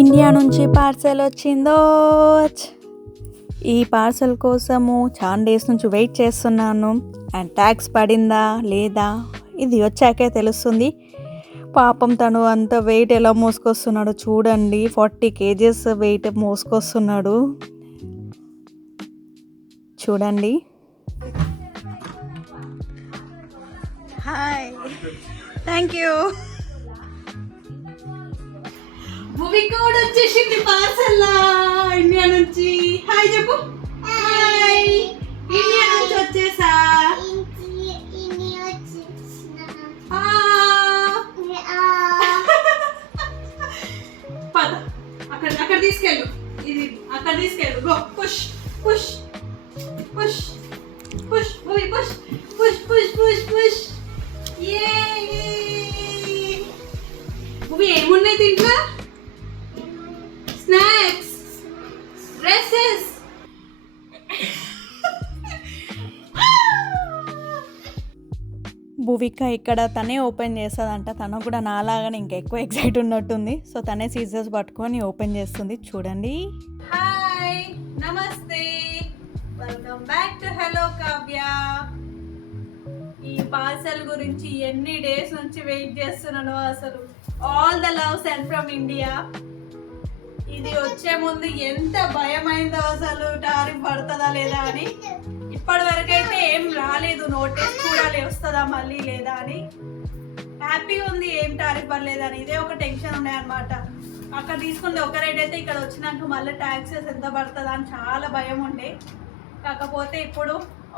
ఇండియా నుంచి పార్సెల్ వచ్చిందో. ఈ పార్సెల్ కోసము చాలా డేస్ నుంచి వెయిట్ చేస్తున్నాను. అండ్ ట్యాక్స్ పడిందా లేదా ఇది వచ్చాకే తెలుస్తుంది. పాపం తను అంత వెయిట్ ఎలా మోసుకొస్తున్నాడు చూడండి. 40 kgs వెయిట్ మోసుకొస్తున్నాడు చూడండి. Hi, thank you. Movie code వచ్చేసింది పార్సల్ ఇండియా నుంచి. హాయ్ చెప్పు. హాయ్, ఇండియా నుంచి వచ్చేసా. పద అక్కడ తీసుకెళ్ళు, ఇది అక్కడ తీసుకెళ్ళు. Go push push push push movie push push push push push. ఏ మూవీ ఏమున్నాయి దీంట్లో? Snacks, dresses. భువిక ఇక్కడ తనే ఓపెన్ చేస్తుందంట. తను కూడా నాలాగానే ఇంకెక్కువ ఎక్సైట్ ఉన్నట్టుంది. సో తనే సీజర్స్ పట్టుకొని ఓపెన్ చేస్తుంది చూడండి. హాయ్, నమస్తే, welcome back to hello Kavya. ఈ పార్సల్ గురించి ఎన్ని డేస్ నుంచి వెయిట్ చేస్తున్నాను అసలు. All the love send from India. ఇది వచ్చే ముందు ఎంత భయమైందో అసలు, టారిఫ్ పడుతుందా లేదా అని. ఇప్పటి వరకు అయితే ఏం రాలేదు, నోటీస్ కూడా వస్తుందా మళ్ళీ లేదా అని. హ్యాపీగా ఉంది ఏం టారిఫ్ పడలేదని. ఇదే ఒక టెన్షన్ ఉండే అనమాట. అక్కడ తీసుకుంటే ఒక రేట్ అయితే ఇక్కడ వచ్చినాక మళ్ళీ ట్యాక్సెస్ ఎంత పడుతుందా అని చాలా భయం ఉండే. కాకపోతే ఇప్పుడు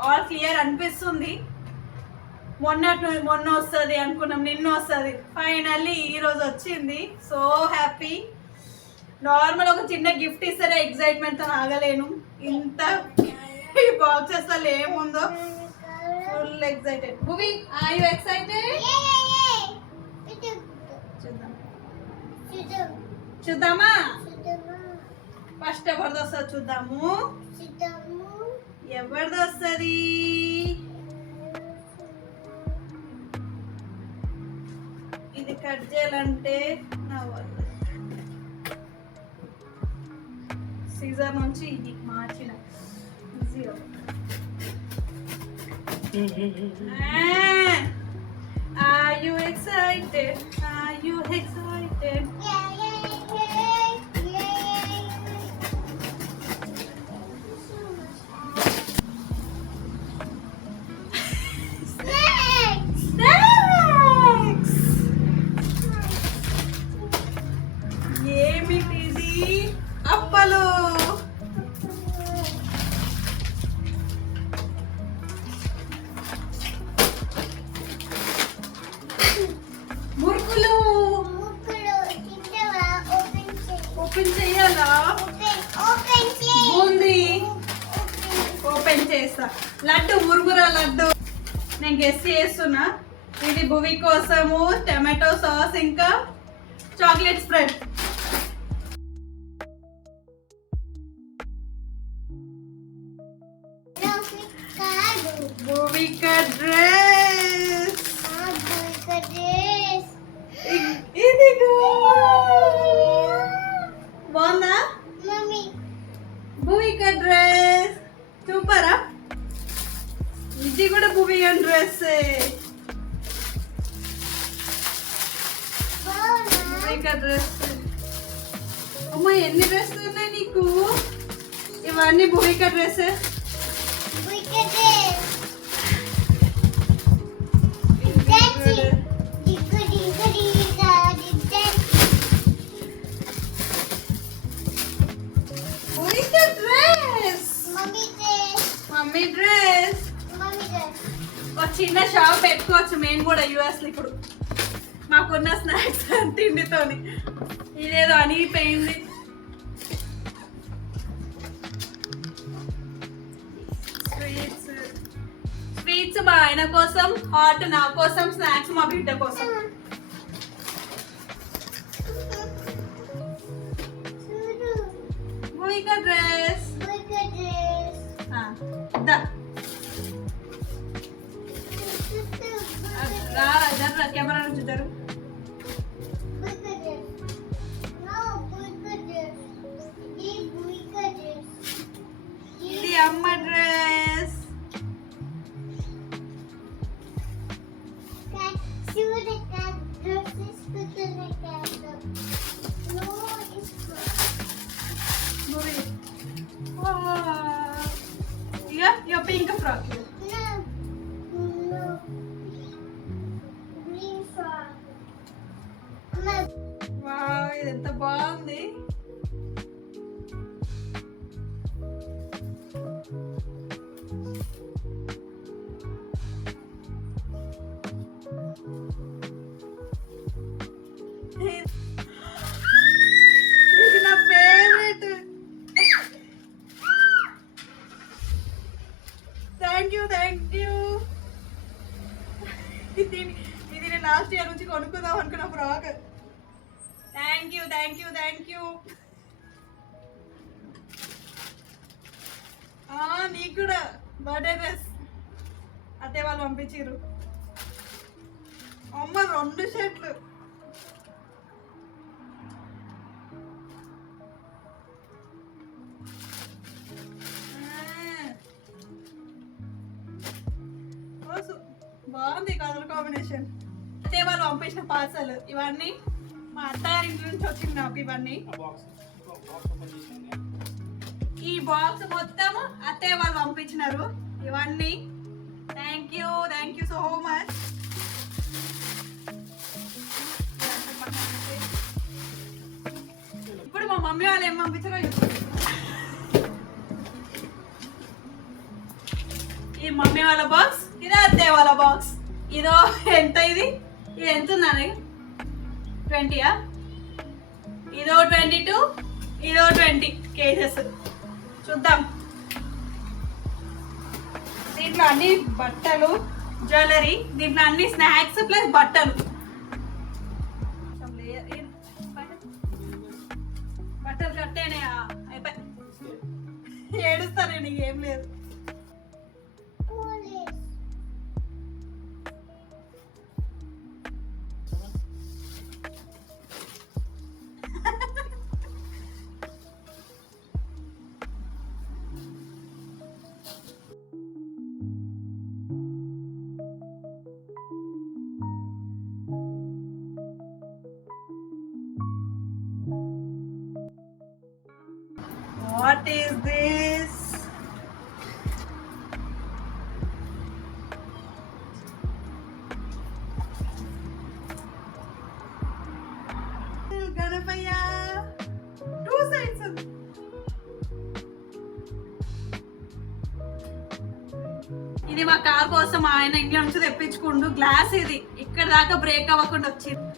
ఆల్ క్లియర్ అనిపిస్తుంది. మొన్న వస్తుంది అనుకున్నాం, నిన్న వస్తుంది, ఫైనల్లీ ఈరోజు వచ్చింది. So happy. నార్మల్ ఒక చిన్న గిఫ్ట్ ఇస్తారే ఎక్సైట్మెంట్తో ఆగలేను. ఇంత ఈ బాక్సెస్ లో ఏముందో full excited. Movie, are you excited? చూద్దామా? ఫస్ట్ ఎవరిది వస్తుంది చూద్దాము. ఎవరిది వస్తుంది? ఇది కట్ చేయాలంటే నా వల్ల సీజర్ నుంచి ఇది మార్చిన ఈజీగా. Are you excited? Are you excited? ఏమిటిది? అప్పలు. మురుకులు. ఓపెన్ చేయాలా? బూందీ ఓపెన్ చేస్తా. లడ్డు, మురుగురా లడ్డు. నేను గెస్ చేస్తున్నా. ఇది భువి కోసము టమాటో సాస్ ఇంకా చాక్లెట్ స్ప్రెడ్. భువిక డ్రెస్. ఇదిగో బాగుందా? భువిక డ్రెస్ సూపరా. ఇది కూడా భువిక డ్రెస్. భువిక డ్రెస్. అమ్మ ఎన్ని డ్రెస్లు ఉన్నాయి నీకు? ఇవన్నీ భువిక డ్రెస్సెస్. Mummy dress. ఒక చిన్న షాప్ పెట్టుకోవచ్చు మేము కూడా యూఎస్. ఇప్పుడు మాకున్న స్నాక్స్ తిండితోని ఇదేదో అనిగిపోయింది. స్వీట్స్ మా ఆయన కోసం, హాట్ నా కోసం, స్నాక్స్ మా బిడ్డ కోసం. భువిక డ్రెస్. కెమెరా నుంచి జరుగు. ఫ్రాక్ వావ్, ఇది ఎంత బాగుంది. ఇది నా ఫేవరెట్. Thank you. ఇది నేను లాస్ట్ ఇయర్ నుంచి కొనుక్కుందాం అనుకున్న ఫ్రాక్. Thank you. నీకు కూడా బర్త్డే డ్రెస్ అదే వాళ్ళు పంపించారు. అమ్మ 2 షర్ట్లు. బాగుంది కలర్ కాంబినేషన్. అదే వాళ్ళు పంపించిన పార్సల్ ఇవన్నీ మా అత్తగారి ఇంటి నుంచి వచ్చింది నాకు. ఇవన్నీ ఈ బాక్స్ మొత్తం అత్తయ్య వాళ్ళు పంపించినారు ఇవన్నీ. Thank you so much. ఇప్పుడు మా మమ్మీ వాళ్ళు ఏం పంపించారో ఈ మమ్మీ వాళ్ళ బాక్స్, ఇదే అత్తయ్య వాళ్ళ బాక్స్. ఇదో ఎంత ఇది ఎంత ఉందని 20 ఇదో 22 ఇదో 20 కేజెస్. చూద్దాం. దీంట్లో అన్ని బట్టలు, జ్యువెలరీ, దీంట్లో అన్ని స్నాక్స్ ప్లస్ బట్టలు. బట్టలు కట్టేనే అయిపోయి ఏడుస్తానే, నీకు ఏం లేదు. What is this? Ganapaya. 2 sides. ఇది మా కార్ కోసం ఆయన ఇండియా నుంచి తెప్పించుకుంటూ గ్లాస్. ఇది ఇక్కడ దాకా బ్రేక్ అవ్వకుండా వచ్చింది.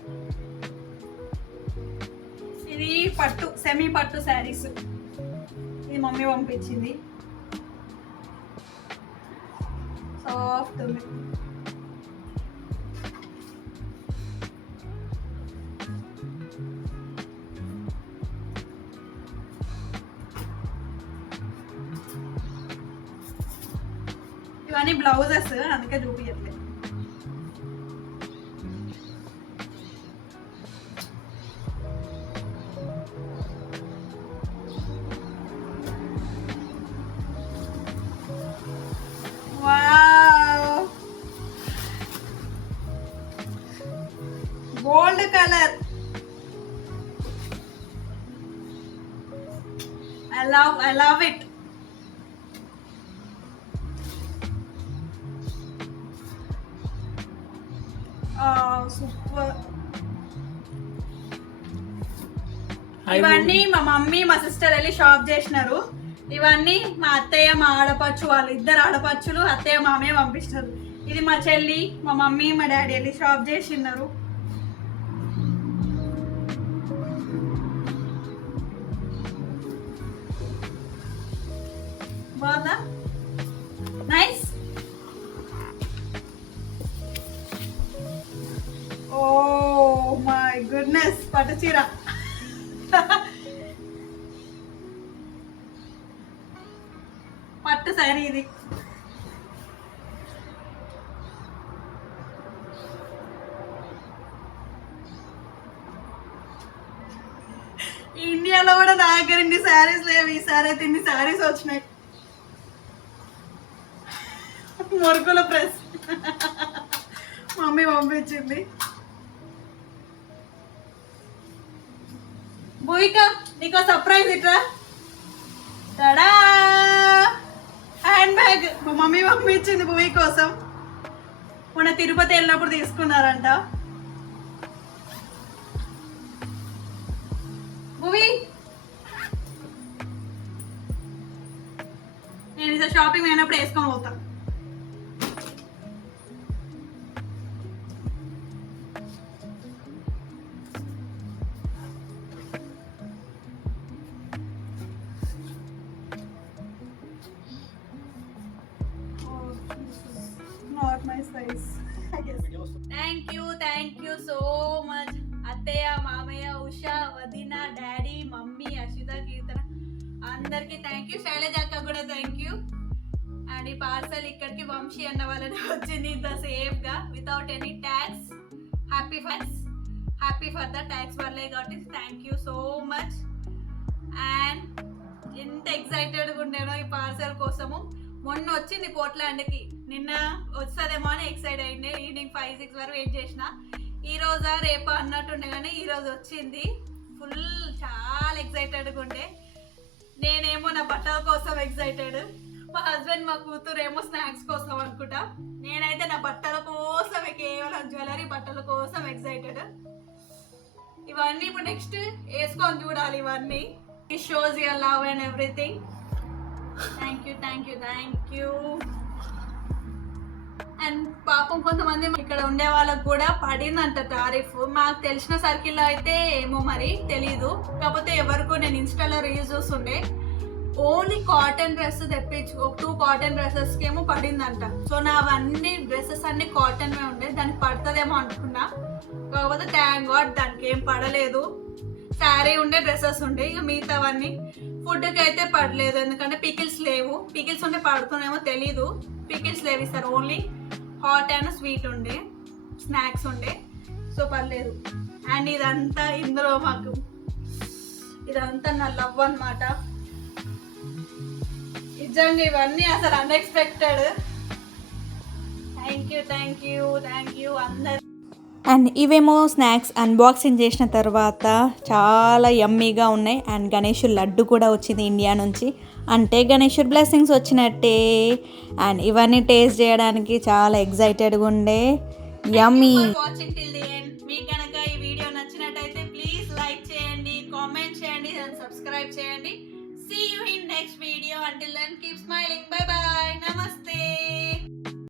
ఇది పట్టు, సెమీ పట్టు శారీస్. ఇది మమ్మీ పంపించింది. సాఫ్ట్ ఉంది. ఇవన్నీ బ్లౌజెస్, అందుకే చూపించట్లేదు. Gold color. I love it. Super. ఇవన్నీ మా మమ్మీ మా సిస్టర్ వెళ్ళి షాప్ చేసినారు. ఇవన్నీ మా అత్తయ్య మా ఆడపడుచు, వాళ్ళు 2 ఆడపడుచులు అత్తయ్య మామయ్య పంపిస్తారు. ఇది మా చెల్లి, మా మమ్మీ మా డాడీ వెళ్ళి షాప్ చేసినారు. బాగుందా? నైస్. ఓ మై గుడ్నెస్, పట్టు చీర. పట్టు సారీ ఇది. ఇండియాలో కూడా నా దగ్గర ఇన్ని శారీస్ లేవు. ఈసారి అయితే ఇన్ని శారీస్ వచ్చినాయి. మురుకుల ప్రెస్ మమ్మీ పంపించింది. బోయిక నీకో సర్ప్రైజ్ ఇట్రా. తడా. హాయ్ హ్యాండ్ బ్యాగ్ మా మమ్మీ ఇచ్చింది భూమి కోసం. మొన్న తిరుపతి వెళ్ళినప్పుడు తీసుకున్నారంట. భూమి నేను ఈసారి షాపింగ్ అయినప్పుడు వేసుకొని పోతా. థ్యాంక్ యూ సో మచ్ అత్తయ్య, మామయ్య, ఉషా, వదిన, డాడీ, మమ్మీ, అశ్విత, కీర్తన అందరికి థ్యాంక్ యూ. శైలజ అక్క కూడా థ్యాంక్ యూ. అండ్ ఈ పార్సల్ ఇక్కడికి వంశీ అన్న వాళ్ళని వచ్చింది ఇంత సేఫ్ గా without any tax. Happy for the tax వల్లే కాబట్టి thank you so much. And ఎంత ఎక్సైటెడ్గా ఉండేనో ఈ పార్సల్ కోసము. మొన్న వచ్చింది పోర్ట్లాండ్కి, నిన్న వస్తుందేమో అని ఎక్సైట్ అయిండే. ఈవినింగ్ 5-6 వరకు వెయిట్ చేసిన. ఈ రోజా రేపా అన్నట్టుండే కానీ ఈరోజు వచ్చింది. ఫుల్ చాలా ఎక్సైటెడ్గా ఉండే. నేనేమో నా బట్టల కోసం ఎక్సైటెడ్, మా హస్బెండ్ మా కూతురు ఏమో స్నాక్స్ కోసం అనుకుంటా. నేనైతే నా బట్టల కోసమే, కేవలం జ్యువెలరీ బట్టల కోసం ఎక్సైటెడ్. ఇవన్నీ ఇప్పుడు నెక్స్ట్ వేసుకొని చూడాలి. ఇవన్నీ it shows your love and everything. Thank you. And పాపం కొంతమంది ఇక్కడ ఉండే వాళ్ళకు కూడా పడిందంట టారిఫ్. మాకు తెలిసిన సర్కిల్లో అయితే ఏమో మరి తెలీదు. కాకపోతే ఎవరికో నేను ఇన్స్టాలో రీల్స్ చూస్తుండే, ఓన్లీ కాటన్ డ్రెస్ తెప్పించు 2 కాటన్ డ్రెస్సెస్కి ఏమో పడిందంట. సో నా అవన్నీ డ్రెస్సెస్ అన్ని కాటన్వే ఉండే, దానికి పడుతుందేమో అనుకున్నా. కాకపోతే థ్యాంక్ గాడ్ దానికి ఏం పడలేదు. శారీ ఉండే, డ్రెస్సెస్ ఉండే, ఇక మిగతావన్నీ. ఫుడ్కి అయితే పడలేదు ఎందుకంటే పికిల్స్ లేవు. పికిల్స్ ఉంటే పడుతున్నాయేమో తెలీదు. పికిల్స్ లేవు sir, only hot and sweet ఉండే, స్నాక్స్ ఉండే. సో పర్లేదు. అండ్ ఇదంతా ఇందులో మాకు ఇదంతా నా లవ్ అన్నమాట. నిజంగా ఇవన్నీ అసలు అన్ఎక్స్పెక్టెడ్. థ్యాంక్ యూ అందరు. అండ్ ఇవేమో స్నాక్స్ అన్బాక్సింగ్ చేసిన తర్వాత చాలా యమ్మీగా ఉన్నాయి. అండ్ గణేష్ లడ్డు కూడా వచ్చింది ఇండియా నుంచి, అంటే గణేష్ బ్లెస్సింగ్స్ వచ్చినట్టే. అండ్ ఇవన్నీ టేస్ట్ చేయడానికి చాలా ఎక్సైటెడ్గా ఉండే. Yummy. Watching till the end. మీకు కనుక ఈ వీడియో నచ్చినట్టయితే ప్లీజ్ లైక్ చేయండి, కామెంట్ చేయండి అండ్ సబ్స్క్రైబ్ చేయండి. See you in next video. Until then, keep smiling. Bye bye.